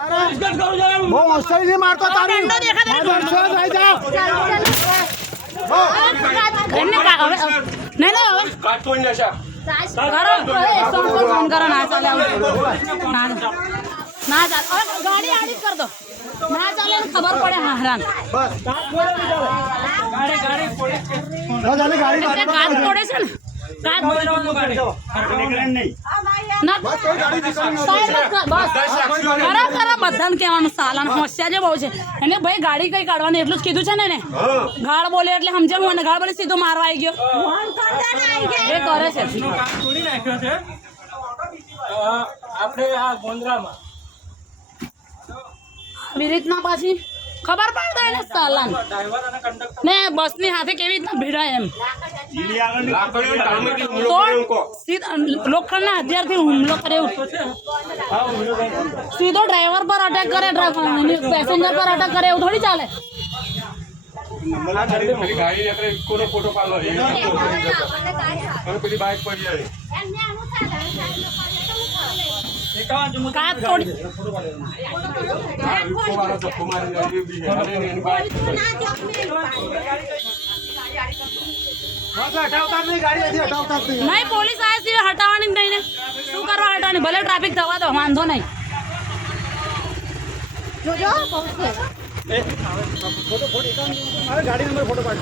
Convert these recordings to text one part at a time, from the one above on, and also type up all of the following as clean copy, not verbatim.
બહુ હોસ્ટેલ નહીં મારતો તારી ના ચાલે ગાડી આડી કર દો ના ચાલે ખબર પડે હેરાન ગાડી પડે છે ને બધાને કહેવાનું સાલા હોશિયાર બહુ છે એને ભાઈ ગાડી કઈ કાઢવાની એટલું જ કીધું છે ને ગાળ બોલે એટલે સમજે હું અને ગાળ બોલે સીધો મારવા આવી ગયો એ કરે છે આપણે આ ગોંદરામાં આવી રીતના પાછી ખબર પડે એને સાલાન ને બસ ની હાથે કેવી રીતના ભીડાય એમ લોખંડના હથિયારથી હુમલો કરે સીધો ડ્રાઈવર પર અટેક કરે પેસેન્જર પર અટેક કરે એવું થોડી ચાલે નહીં પોલીસ આવે છે હટાવવાની નહીં ને શું કરવા હટાવવાની ભલે ટ્રાફિક થવા દો વાંધો નહીં ગાડી નંબર ફોટો પાડ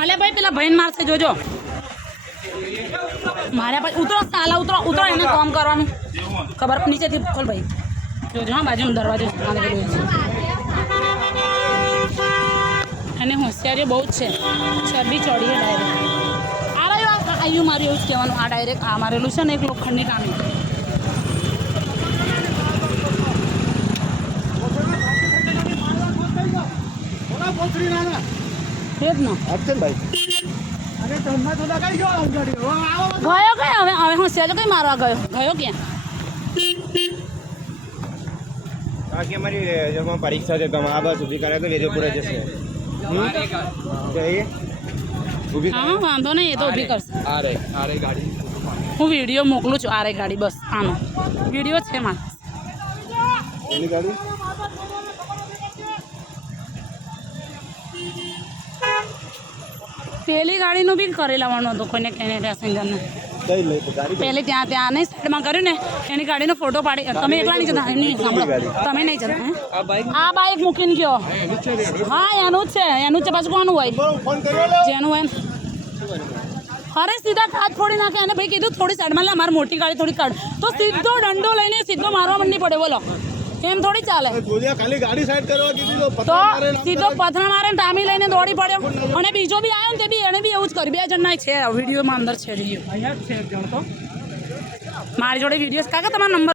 અલે ભાઈ પેલા ભાઈ મારશે જોજો મારે પછી ઉતરો સાલા ઉતરો ઉતરો એને કામ કરવાનું ખબર નીચેથી ખોલ ભાઈ જોજો હા બાજુનો દરવાજો અને હોશિયારી બહુ જ છે ચરબી ચડીએ ડાયરેક્ટ આ રહ્યું આવ્યું મારું એવું જ કહેવાનું આ ડાયરેક્ટ આ મારેલું છે ને એક લોખંડની કામી ગયો કઈ હવે હોશિયાર કઈ મારવા ગયો ક્યાં બાકી અમારી પરીક્ષા છે તમે આ બસ ઊભી કરે તો વેજોપુરા જશે હા વાંધો નહીં એ તો ઊભી કરશે હું વિડીયો મોકલું છું આરે ગાડી બસ આનો વિડીયો છે મારે પેલી ગાડીનું બી કરી લેવાનું હતું કોઈને કહીને પેસેન્જરને પેલી ત્યાં નહીં સાઈડમાં કર્યું ને એની ગાડીનો ફોટો પાડી તમે એકલા નહીં જતા નહીં સાંભળો તમે નહીં જતા આ બાઈક મૂકીને ગયો હા એનું જ છે પાછું કોનું હોય જેનું હોય અરે સીધા કાચ ફોડી નાખે અને ભાઈ કીધું થોડી સાઈડમાં લે મારી મોટી ગાડી થોડી કાઢ તો સીધો દંડો લઈને સીધો મારવા મંડી પડે બોલો એમ થોડી ચાલે તો સીધો પથરા મારે ટામી લઈને દોડી પડ્યો અને બીજો બી આવ્યો ને તે બી એને બી એવું જ કર્યું 2 જણના છે વિડીયોમાં અંદર છે મારી જોડે વિડીયો કાકા તમારો નંબર